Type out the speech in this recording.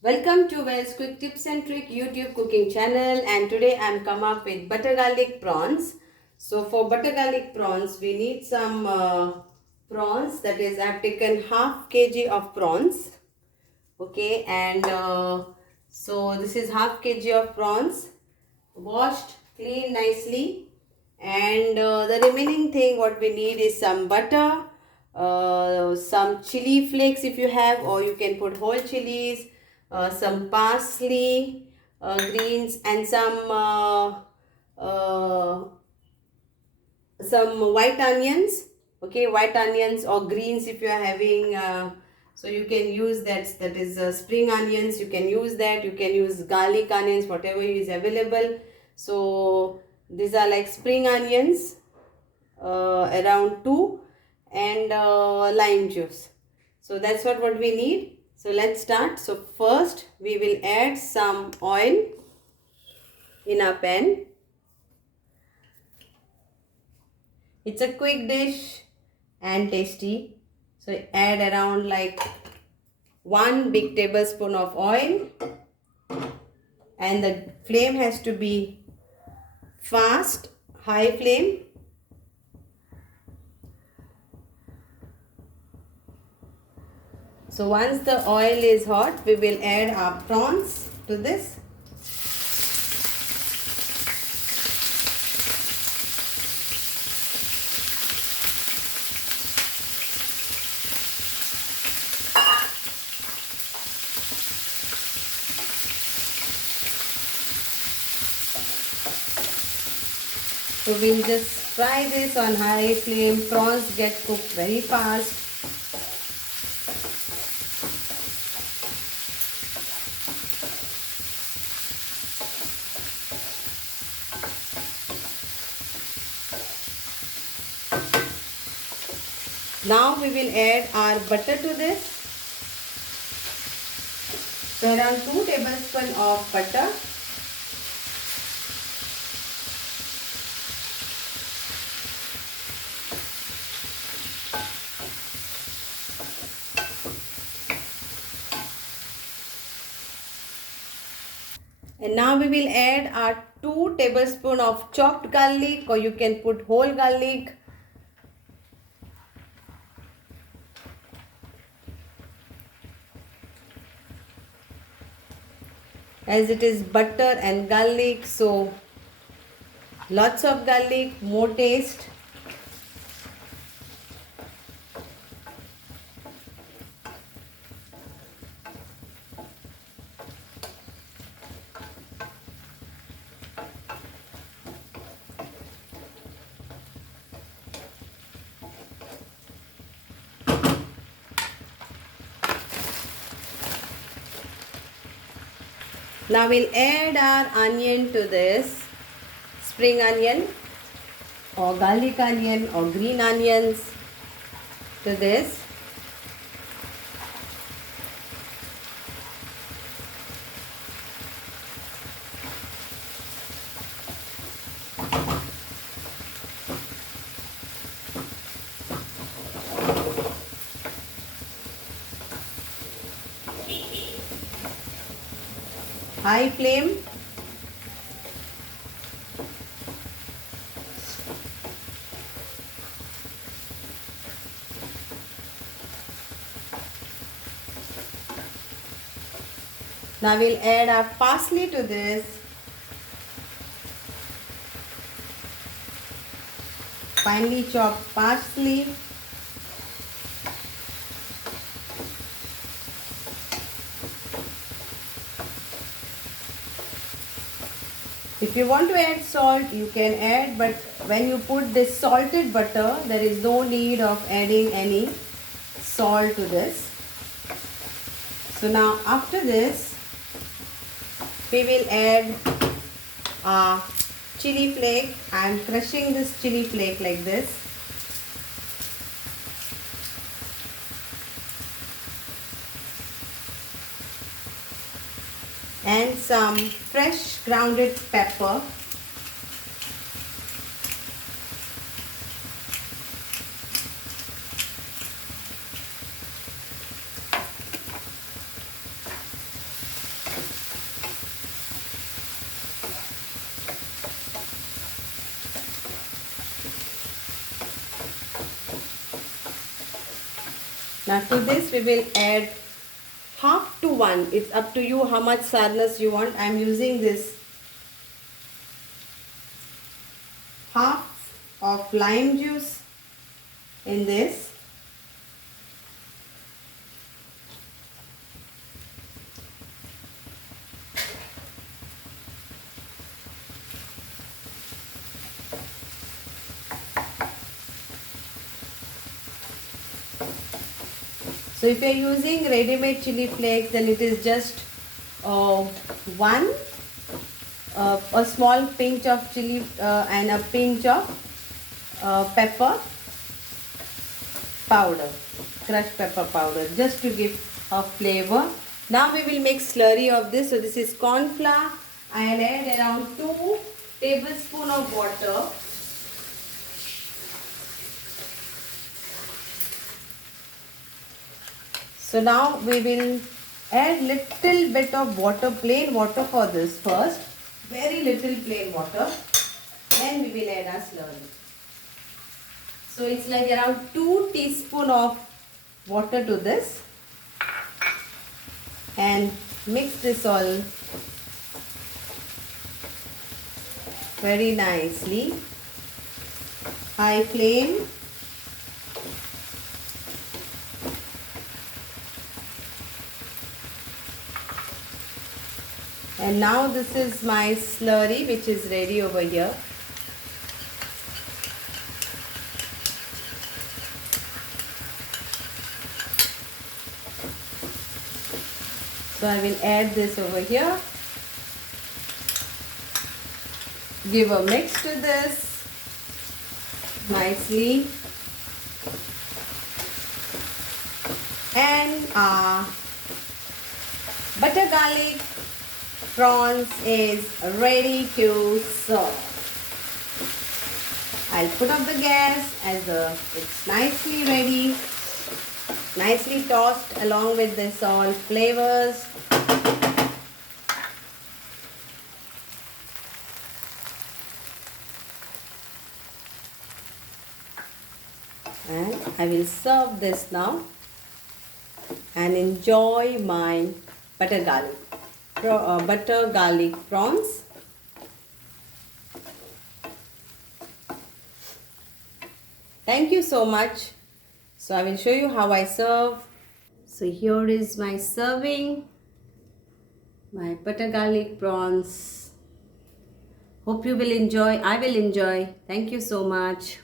Welcome to Wells Quick Tips and Trick YouTube cooking channel, and today I am come up with butter garlic prawns. So for butter garlic prawns we need some prawns, that is I have taken half kg of prawns. Okay, and so this is half kg of prawns, washed, clean nicely, and the remaining thing what we need is some butter, some chili flakes if you have, or you can put whole chilies, some parsley greens, and uh, some white onions. Okay, white onions or greens if you are having, so you can use that is spring onions, you can use that, you can use garlic onions, whatever is available. So these are like spring onions, around 2, and lime juice. So that's what we need. So let's start. So first we will add some oil in our pan. It's a quick dish and tasty. So add around like 1 big tablespoon of oil, and the flame has to be fast, high flame. So once the oil is hot, we will add our prawns to this. So we'll just fry this on high flame. Prawns get cooked very fast. Now we will add our butter to this. So around 2 tablespoons of butter. And now we will add our 2 tablespoons of chopped garlic, or you can put whole garlic. As it is butter and garlic, so lots of garlic, more taste. Now we'll add our onion to this, spring onion or garlic onion or green onions to this. High flame. Now we'll add our parsley to this. Finely chopped parsley. If you want to add salt, you can add, but when you put this salted butter, there is no need of adding any salt to this. So now after this, we will add chili flake. I am crushing this chili flake like this. And some fresh grounded pepper. Now to this we will add half to 1. It's up to you how much sourness you want. I am using this half of lime juice in this. So if you are using ready-made chili flakes, then it is just a small pinch of chili and a pinch of pepper powder, crushed pepper powder, just to give a flavor. Now we will make slurry of this. So this is corn flour. I will add around 2 tablespoons of water. So now we will add little bit of water, plain water for this first. Very little plain water. Then we will add our slurry. So it's like around 2 teaspoons of water to this. And mix this all very nicely. High flame. And now this is my slurry which is ready over here. So I will add this over here. Give a mix to this nicely. And butter garlic prawns is ready to serve. I'll put up the gas as it's nicely ready, nicely tossed along with this all flavors. And I will serve this now and enjoy my butter garlic prawns. Thank you so much. So I will show you how I serve. So here is my serving, my butter garlic prawns. Hope you will enjoy. I will enjoy. Thank you so much.